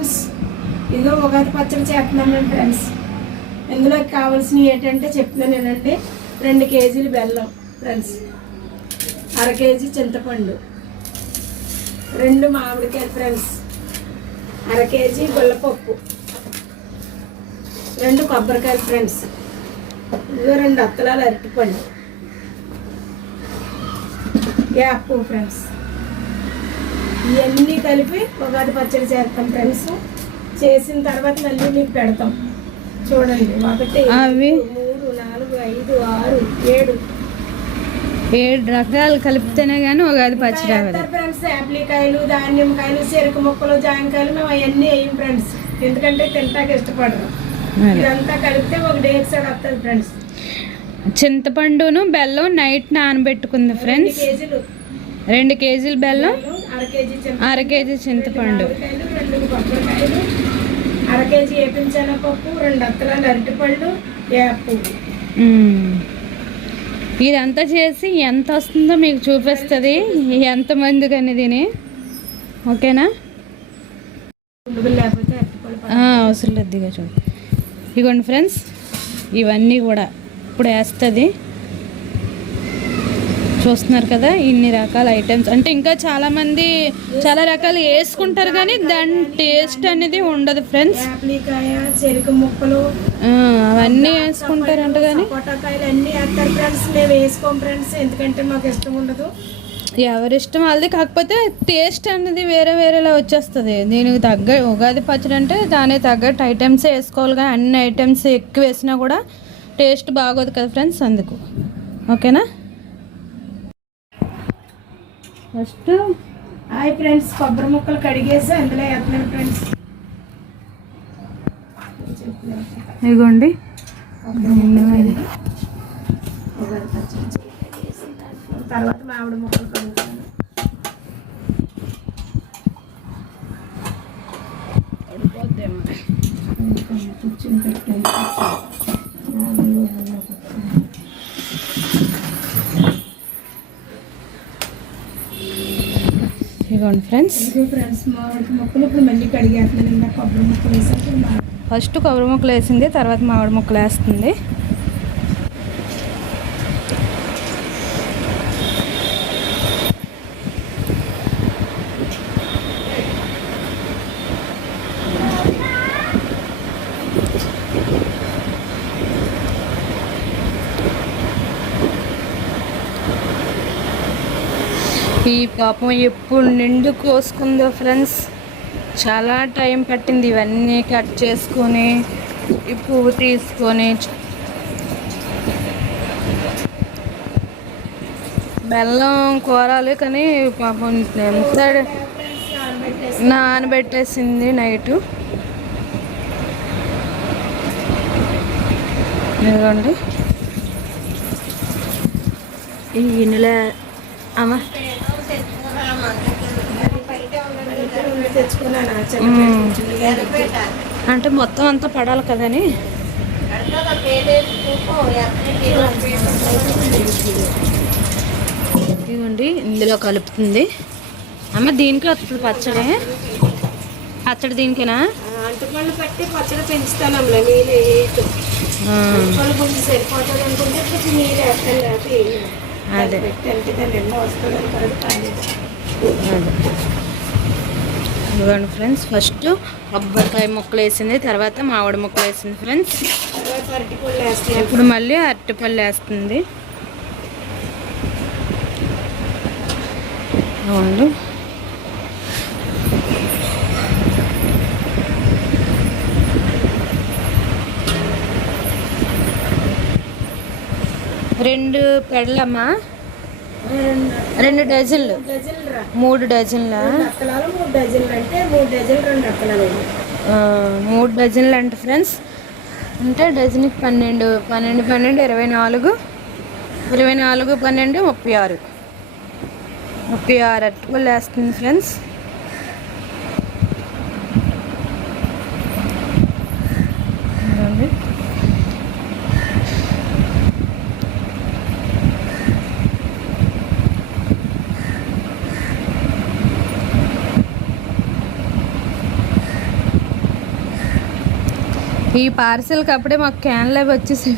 Friends, ఇదిగో ఉగాది పచ్చడి చేస్తున్నాను ఫ్రెండ్స్. ఇందులో కావాల్సినవి ఏంటంటే చెప్తున్నాను ఏంటంటే 2 కేజీలు బెల్లం ఫ్రెండ్స్, 1/2 కేజీ చింతపండు, 2 మామిడికాయలు ఫ్రెండ్స్, 1/2 కేజీ గుల్లపప్పు, 2 కొబ్బరికాయలు ఫ్రెండ్స్, ఇదిగో 2 అత్తలాలు అరటిపండు, యాప్ ఫ్రెండ్స్. ఇవన్నీ కలిపి ఉగాది పచ్చడి చేస్తాం ఫ్రెండ్స్. చేసిన తర్వాత మళ్ళీ మీకు పెడతాం చూడండి. 1 2 3 4 5 6 7 రకాలు కలిపితేనే కానీ ఉగాది పచ్చడి అవ్వదు ఫ్రెండ్స్. యాప్లికాయలు, దానిమ్మకాయలు, చెరుకు ముక్కలు, జాంకాయలు మేము అవన్నీ వేయం ఫ్రెండ్స్, ఎందుకంటే తింటాక ఇష్టపడరు. ఇదంతా కలిపితే ఒక డేట్ సైడ్ వస్తుంది ఫ్రెండ్స్. చింతపండును బెల్లం నైట్ నానబెట్టుకుంది ఫ్రెండ్స్. 2 కేజీలు బెల్లం, 1/2 కేజీ చింతపండు, 2 కొబ్బరికాయలు, 1/2 కేజీ ఏపించనపప్పు, 2 అత్తలాలు అరటిపళ్ళు, యాప్. ఇదంతా చేసి ఎంత వస్తుందో మీకు చూపిస్తుంది, ఎంతమందికి అని తిని. ఓకేనా? లేకపోతే అవసరం లేదు. దిగా చూడు. ఇదిగోండి ఫ్రెండ్స్, ఇవన్నీ కూడా ఇప్పుడు వేస్తుంది. చూస్తున్నారు కదా ఇన్ని రకాల ఐటమ్స్. అంటే ఇంకా చాలామంది చాలా రకాలు వేసుకుంటారు కానీ దాని టేస్ట్ అనేది ఉండదు ఫ్రెండ్స్. చెరుకు ముక్కలు అవన్నీ వేసుకుంటారంట కానీ పొటాకాయలు అన్నీ వేస్తారు ఫ్రెండ్స్. మేము వేసుకోం ఫ్రెండ్స్, ఎందుకంటే మాకు ఇష్టం ఉండదు. ఎవరిష్టం వాళ్ళది. కాకపోతే టేస్ట్ అనేది వేరే వేరేలా వచ్చేస్తుంది. దీనికి తగ్గ ఉగాది పచ్చడి అంటే దానికి తగ్గట్టు ఐటమ్స్ వేసుకోవాలి, కానీ అన్ని ఐటమ్స్ ఎక్కువ వేసినా కూడా టేస్ట్ బాగోదు కదా ఫ్రెండ్స్, అందుకు. ఓకేనా? ఫస్ట్ హాయ్ ఫ్రెండ్స్, కొబ్బరి ముక్కలు కడిగేసి అందులో వేస్తున్నాను ఫ్రెండ్స్. ఇదిగోండి తర్వాత మామిడి ముక్కలు కడుగుతాను. కూర్చొని పెట్టండి. ఇదిగోండి ఫ్రెండ్స్, మామిడి ముక్కలు ఇప్పుడు మళ్ళీ కడిగేస్తున్నాను. కొబ్బరి ముక్కలు వేసాక ఫస్ట్ కొబ్బరి ముక్కలు వేసింది, తర్వాత మామిడి ముక్కలు వేస్తుంది. ఈ పాపం ఎప్పుడు నిండు కోసుకుందో ఫ్రెండ్స్, చాలా టైం పట్టింది ఇవన్నీ కట్ చేసుకొని, ఈ పువ్వు తీసుకొని, బెల్లం కూరాలి. కానీ పాపం ఎంత నానబెట్టేసింది నైటు. ఇదిగోండి ఈ గిన్నెలో అమ్మ అంటే మొత్తం అంతా పడాలి కదని. ఇదిగోండి ఇందులో కలుపుతుంది అమ్మ. దీనికి వస్తుంది పచ్చడి. పచ్చడి దీనికేనా? అంటుపళ్ళు పట్టి పచ్చడి పెంచుతాను. కొంచెం సరిపోతుంది అనుకుంటే కొంచెం నీళ్ళు వేస్తాను. అదే ఇదిగోండి ఫ్రెండ్స్, ఫస్ట్ కొబ్బరికాయ ముక్కలు వేసింది, తర్వాత మామిడి ముక్కలు వేసింది ఫ్రెండ్స్. ఇప్పుడు మళ్ళీ అరటిపళ్ళు వేస్తుంది. అవును, రెండు పెడలమ్మా, 2 డజన్లు, 3 డజన్ల, 3 డజన్లు అంటే ఫ్రెండ్స్. అంటే డజన్కి 12, 12, 12, 24, 24, 12, 36, 36 అరటిపళ్ళు వేస్తుంది ఫ్రెండ్స్. ఈ పార్సెల్కి అప్పుడే మాకు క్యాన్లు అవి వచ్చేసి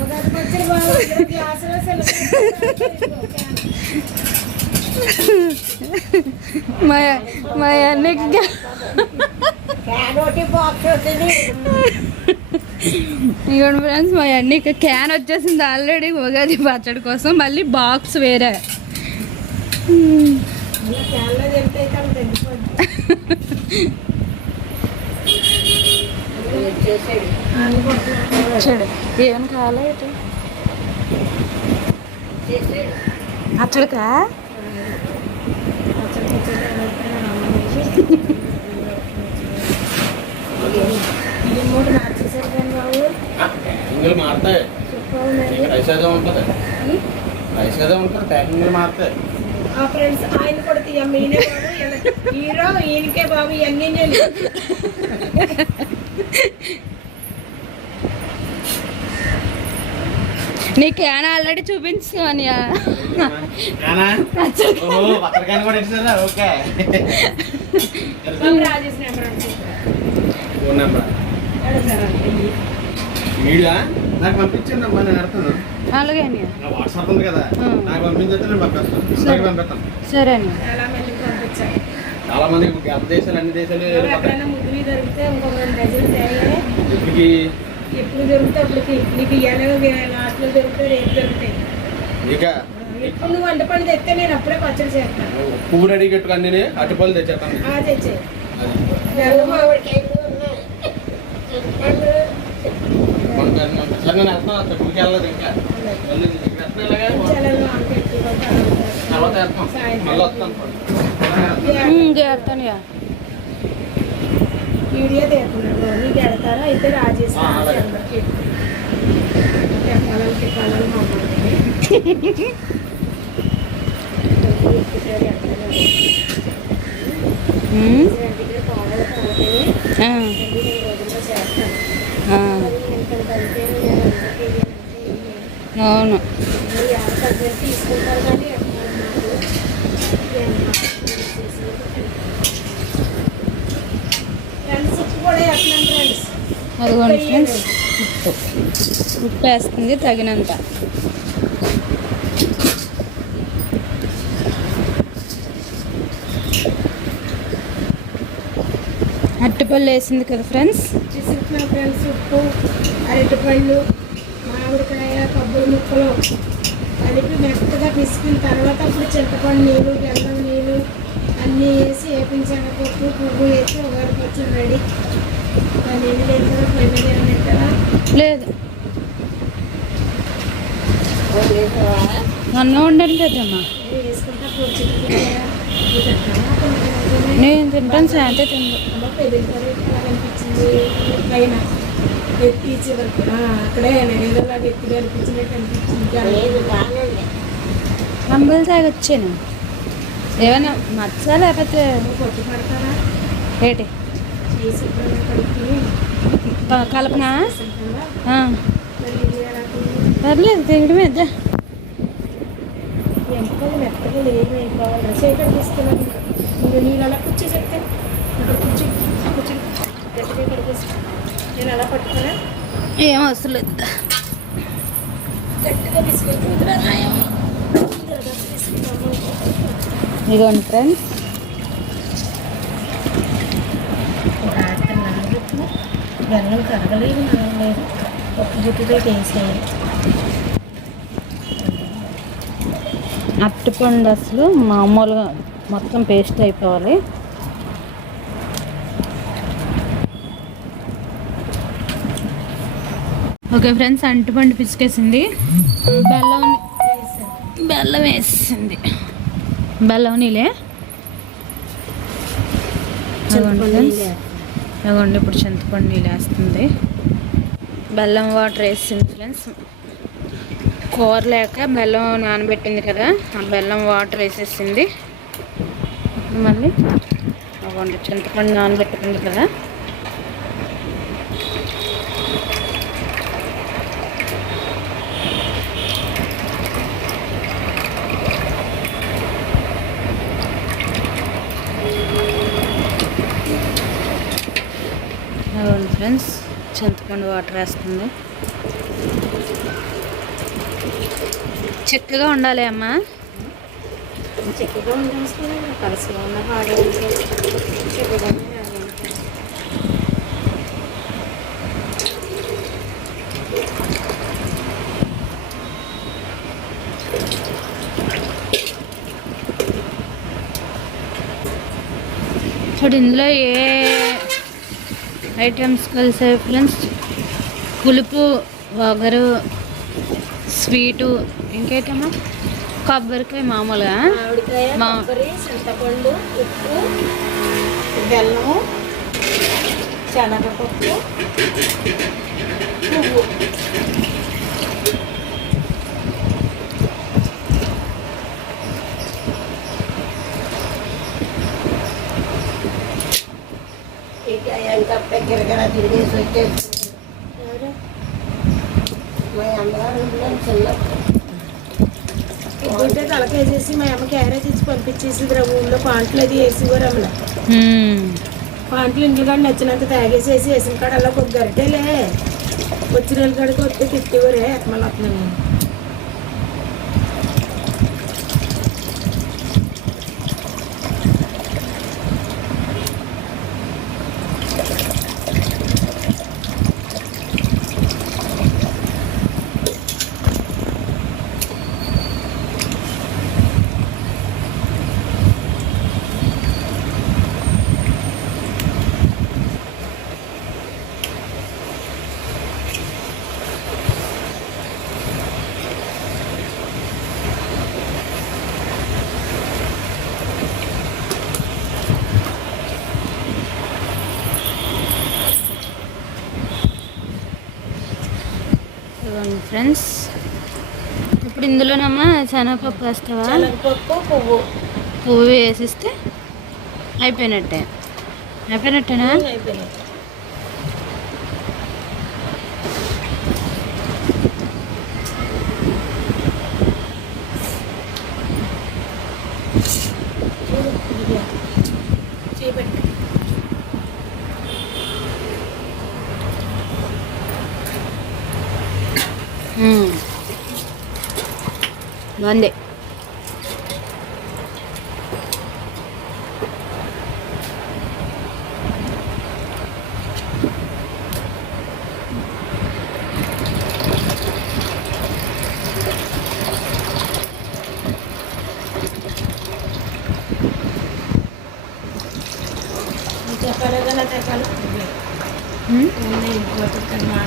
ఉగాది పచ్చడి బాగా గ్లాసులో మా అన్నకి ఇదిగోండి ఫ్రెండ్స్, మా అన్నకి క్యాన్ వచ్చేసింది ఆల్రెడీ ఉగాది పచ్చడి కోసం. మళ్ళీ బాక్స్ వేరే. చూడు ఏమైనా కావాలా పచ్చడికా? ప్యాకింగ్లు మారుతాయి. రైస్ ఏదో ఉంటుంది, రైస్ ఏదో ఉంటుంది, ప్యాకింగ్లు మారుతాయి. ఫ్రెండ్స్ ఆయన కూడా తీయమ్మ, ఈయనే బాబు హీరో, ఈయనకే బాబు ఇవన్నీ నేను నీ క్యాన్ ఆల్రెడీ చూపించు అని రాజేష్ నెంబర్ మీడియా నాకు పంపించండి అమ్మా, నేను పెడతాను. అలాగే అని నా వాట్సాప్ ఉంది కదా, నాకు పంపించే నేను పంపిస్తాను. పంపిస్తాను. సరే అని. చాలా మందికి పంపించాను. చాలా మంది గత దేశాలు, అన్ని దేశాలు ఎప్పుడైనా ముగ్గులు దొరికితే ఇంకొక 2 డజన్లు తేయాలి. ఇప్పటికి ఎప్పుడు దొరికితే అప్పటికి నీకు ఇవ్వాలి. లాస్ట్లో దొరికితే రేపు దొరుకుతాయి. ఇక ఎప్పుడు నువ్వు వంట పని తెస్తే నేను అప్పుడే పచ్చడి చేస్తాను. పువ్వు రెడీ కట్టుకు అన్ని అటుపళ్ళు తెచ్చేస్తాను. తెచ్చే సరే నేను వెళ్తాను, పువ్వుకి వెళ్ళలేదు ఇంకా తర్వాత వెళ్తాం, మళ్ళీ వస్తాను. చేస్తాను. వీడియో తీస్తున్నాడు, నీకు వెళ్తారా? అయితే రాజేసి చెప్పాలని మమ్మల్ని అవును. తీసుకుంటారు కానీ అదిగోండి ఫ్రెండ్స్, ఉప్పు వేస్తుంది తగినంత. అరటిపళ్ళు వేసింది కదా ఫ్రెండ్స్. ఫ్రెండ్స్ ఉప్పు, అరటిపళ్ళు, మామిడికాయ, కొబ్బరి ముక్కలు కలిపి మెత్తగా పిసికిన తర్వాత అప్పుడు చింతపండు నీళ్ళు, బెల్లం నీళ్ళు అన్నీ వేసి వేపించకపోతే పువ్వు వేసి ఉగాది పచ్చడి రెడీ. నీళ్ళు లేదు కదా, పొయ్యి మీద ఏమన్నా లేదు, అన్నం వండాను కదమ్మా. వేసుకుంటా నేను తింటాను, శాంతి తింది. అనిపించింది పైన ఎత్తి చివరికి అక్కడే ఏదోలాగా ఎత్తి అనిపించినట్టు అనిపించింది. అంబలి తాగొచ్చాను. ఏమైనా మచ్చా లేకపోతే కొట్టు పడతారా ఏంటి చేసి కడుక్కుని కలపనా? మళ్ళీ పర్లేదు, తినడమే. ఎంత మెత్తగా లేదు అయిపోవాలి. సేకర్ తీసుకున్నాను నీళ్ళు అలా కూర్చో చెప్తే ఇక్కడ కూర్చో గట్టిగా కడిగేసి నేను అలా పట్టుకున్నా. ఏం అవసరం లేదు, గట్టిగా తీసుకెళ్తుందిరా నాయం. ఇదిగోండి ఫ్రెండ్స్, బెల్లం కరగలేదు, నానలేదు, పప్పు గుట్టుతో వేసేయాలి. అరటిపండు అసలు మామూలుగా మొత్తం పేస్ట్ అయిపోవాలి. ఓకే ఫ్రెండ్స్, అరటిపండు పిసికేసింది, బెల్లం వేసింది. బెల్లం నీళ్ళే అదిగోండి. ఇప్పుడు చింతపండు నీళ్ళు వేస్తుంది, బెల్లం వాటర్ వేసింది ఫ్రెండ్స్. కూర లేక బెల్లం నానబెట్టింది కదా, ఆ బెల్లం వాటర్ వేసేసింది. మళ్ళీ అవ్వండి, చింతపండు నానబెట్టుకుంది కదా, ఫ్రెండ్స్, చింతపండు వాటర్ వేస్తుంది. చిక్కగా ఉండాలి అమ్మా. చక్కగా ఉండేస్తుంది, కలిసిగా ఉన్న పాడే చక్కగా. ఇప్పుడు ఇందులో ఏ ఐటమ్స్ కలిసాయి ఫ్రెండ్స్? పులుపు, వగరు, స్వీటు, ఇంకేటమ్మా? కొబ్బరికాయ మామూలుగా, మామిడికాయ, కొబ్బరి, చింతపండు, ఉప్పు, బెల్లము, శనగపప్పు, పువ్వు. గిరగర తిరిగేసి వచ్చేసి మా అమ్మగారు ఇంట్లో తలకేసేసి మా అమ్మ క్యారేజ్ ఇచ్చి పంపించేసి ఊళ్ళో పాంట్లు అది వేసేవారు అమ్మల. పాంట్లు ఇంట్లో కాడ నచ్చినంత తాగేసేసి వేసిన కాడ అలా ఒక గరిటేలే వచ్చిన వాళ్ళ కాడికి వస్తే తిట్టేవారే మళ్ళీ వస్తున్నాను. ఫ్రెండ్స్, ఇప్పుడు ఇందులోనమ్మా శనగపప్పు వేస్తావా? శనగపప్పు, పువ్వు వేసిస్తే అయిపోయినట్టేనా? అయిపోయినాయి. బాగుంది. చెప్పాలి చెప్పాలి మాట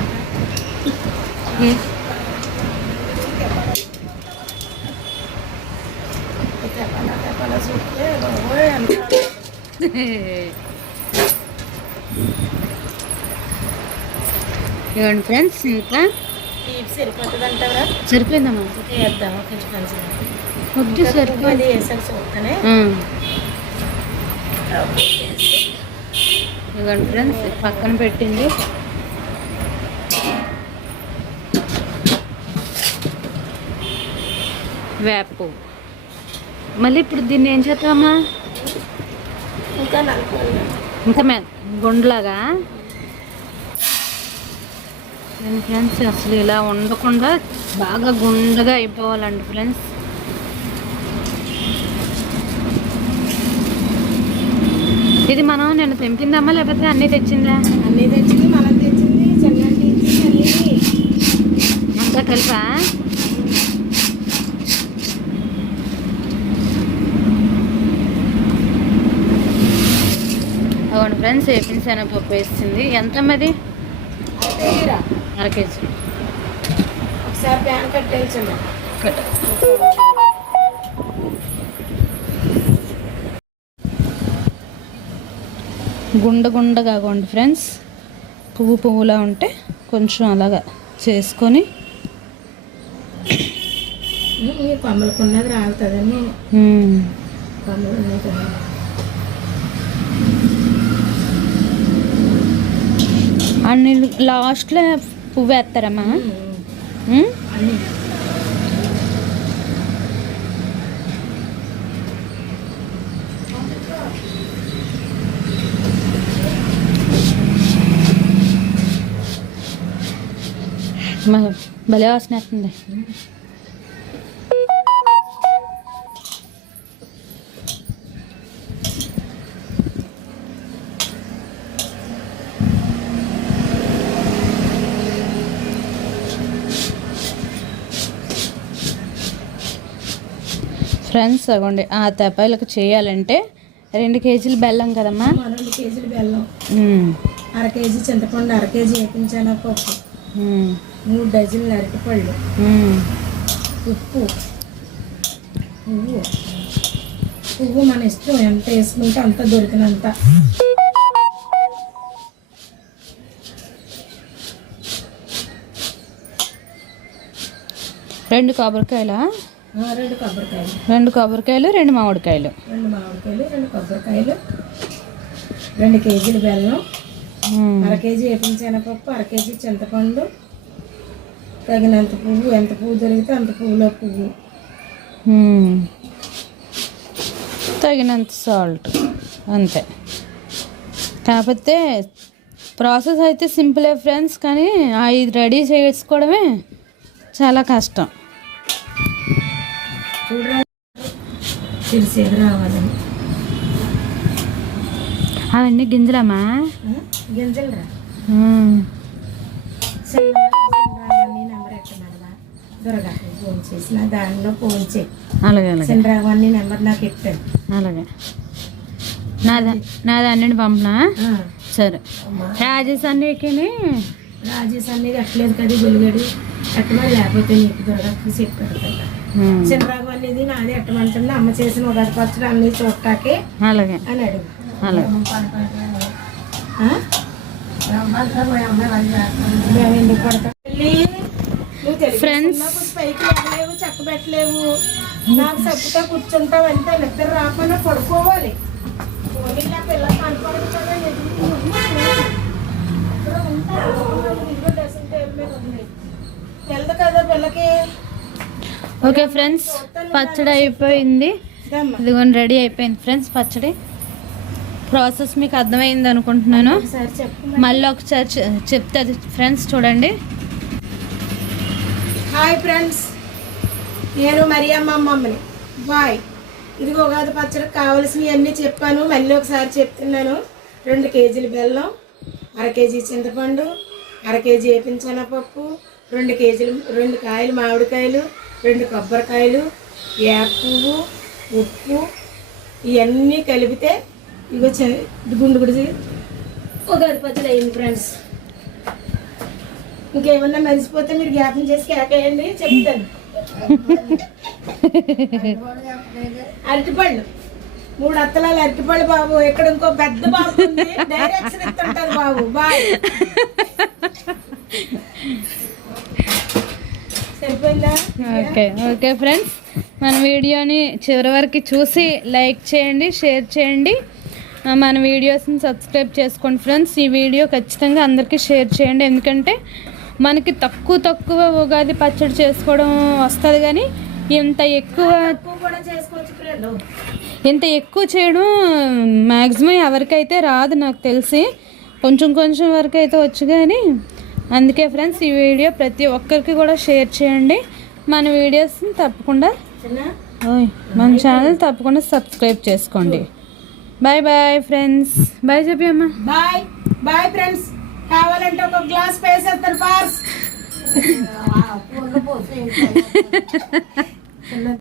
ఇవ్వండి ఫ్రెండ్స్. ఇంకా సరిపోతుంది అంటారా? సరిపోయిందమ్మా, వేద్దాం కొంచెం కొంచెం వద్దు సరిపోయింది. వేసాను చూస్తానే. ఇవ్వండి ఫ్రెండ్స్, పక్కన పెట్టింది. వేపు. మళ్ళీ ఇప్పుడు దీన్ని ఏం చేస్తామమ్మా? ఇంకా గుండ్లాగా ఫ్రెండ్స్. అసలు ఇలా ఉండకుండా బాగా గుండగా అయిపోవాలండి ఫ్రెండ్స్. ఇది మనం నేను తెంపిందమ్మా లేకపోతే అన్నీ తెచ్చిందా? అన్నీ తెచ్చింది, మనం తెచ్చింది, చెల్లండి అంతా కలిపా? అవును ఫ్రెండ్స్, వేపిన శనగపప్పు వేసింది. ఎంత మరి? అర కేజీ. ఒకసారి ప్యాన్ కట్టేల్చండి. గుండగా కాకండి ఫ్రెండ్స్, పువ్వులా ఉంటే కొంచెం అలాగా చేసుకొని కొమ్మలకున్నది రాలుతుందని కొమ్మలు ఉన్నాయి కదా. అన్ని లాస్ట్లో పువ్వు వేస్తారమ్మా? భలే వాసన వస్తుంది. ఫ్రెండ్స్ అగోండి ఆ తెపాయిలకు చేయాలంటే 2 కేజీలు బెల్లం కదమ్మా. 2 కేజీలు బెల్లం, 1/2 కేజీ చింతపండు, 1/2 కేజీ వేపించనపప్పు, 3 డజన్లు అరటిపళ్ళు, ఉప్పు, పువ్వు మన ఇష్టం ఎంత వేసుకుంటే అంత దొరికినంత. రెండు కొబ్బరికాయలు, 2 కొబ్బరికాయలు, 2 కొబ్బరికాయలు, 2 మామిడికాయలు, 2 మామిడికాయలు, 2 కొబ్బరికాయలు, 2 కేజీలు బెల్లం, 1/2 కేజీ వేపించనపప్పు, 1/2 కేజీ చింతపండు, తగినంత పువ్వు, ఎంత పువ్వు దొరికితే అంత పువ్వులో పువ్వు, తగినంత సాల్ట్, అంతే. కాకపోతే ప్రాసెస్ అయితే సింపులే ఫ్రెండ్స్, కానీ ఇది రెడీ చేసుకోవడమే చాలా కష్టం. చూడరా తెలిసేది రావాలని. అవన్నీ గింజలమ్మా, గింజలు రా నెంబర్ ఎట్టమనవా దొరగా ఫోన్ చేసిన దానిలో ఫోన్ చేయి. అలాగే అలాగే చంద్రావన్నీ నెంబర్ నాకు ఎట్టాను. అలాగే నాది అన్నింటి పంపనా? సరే. రాజేష్ అన్నిటికి రాజేష్ అన్నది ఎట్టలేదు కదా వెలుగడి ఎట్టమని, లేకపోతే నీకు దొరగా సెట్ పెడతా. చంద్రాగు అనేది నాది ఎట్టమంటుంది, అమ్మ చేసిన ఉగాది పచ్చడి అన్ని చూడటాకే అలాగే అని అడుగు. అలాగే ఎందుకు పడతా ఫ్రెండ్స్? పైకి వెళ్ళలేవు, చెక్క పెట్టలేవు, నాకు సప్పుతో కూర్చుంటావు అంతే. నిద్ర రాకుండా పడుకోవాలి. నా పిల్లలు కనపడదు కదా, వెళ్తా కదా పిల్లకి. ఓకే ఫ్రెండ్స్, పచ్చడి అయిపోయింది. ఇదిగోండి రెడీ అయిపోయింది ఫ్రెండ్స్ పచ్చడి. ప్రాసెస్ మీకు అర్థమైంది అనుకుంటున్నాను. మళ్ళీ ఒకసారి చెప్తుంది ఫ్రెండ్స్, చూడండి. హాయ్ ఫ్రెండ్స్, నేను మరియమ్మ అమ్మమ్మని. బాయ్. ఇదిగో ఉగాది పచ్చడికి కావాల్సినవి అన్నీ చెప్పాను, మళ్ళీ ఒకసారి చెప్తున్నాను. 2 కేజీలు బెల్లం, 1/2 కేజీ చింతపండు, 1/2 కేజీ వేపించనపప్పు, 2 కాయలు మామిడికాయలు, 2 కొబ్బరికాయలు, వేప పువ్వు, ఉప్పు, ఇవన్నీ కలిపితే ఇగో గుండు గుడి ఉగాది పచ్చడి అయింది ఫ్రెండ్స్. ఇంకేమన్నా మర్చిపోతే మీరు జ్ఞాపకం చేసి కేకేయండి, చెప్తాను. అరటిపళ్ళు 3 అత్తలాలు అరటిపళ్ళు బాబు. ఇక్కడ ఇంకో పెద్ద బాబు ఉంది, డైరెక్షన్ ఇస్తుంటారు బాబు. బాయ్. సరిపోయిందా? ఓకే ఓకే ఫ్రెండ్స్, మన వీడియోని చివరి వరకు చూసి లైక్ చేయండి, షేర్ చేయండి, మన వీడియోస్ని సబ్స్క్రైబ్ చేసుకోండి ఫ్రెండ్స్. ఈ వీడియో ఖచ్చితంగా అందరికీ షేర్ చేయండి, ఎందుకంటే మనకి తక్కువ ఉగాది పచ్చడి చేసుకోవడం వస్తుంది, కానీ ఇంత ఎక్కువ చేయడం మ్యాక్సిమం ఎవరికైతే రాదు నాకు తెలిసి. కొంచెం వరకు అయితే వచ్చు, కానీ అందుకే ఫ్రెండ్స్ ఈ వీడియో ప్రతి ఒక్కరికి కూడా షేర్ చేయండి. మన వీడియోస్ని తప్పకుండా మన ఛానల్ తప్పకుండా సబ్స్క్రైబ్ చేసుకోండి. Bye bye friends. బాయ్ చెప్పి అమ్మా. Bye bye friends. కావాలంటే ఒక గ్లాస్ పేసేస్తారు పార్స్.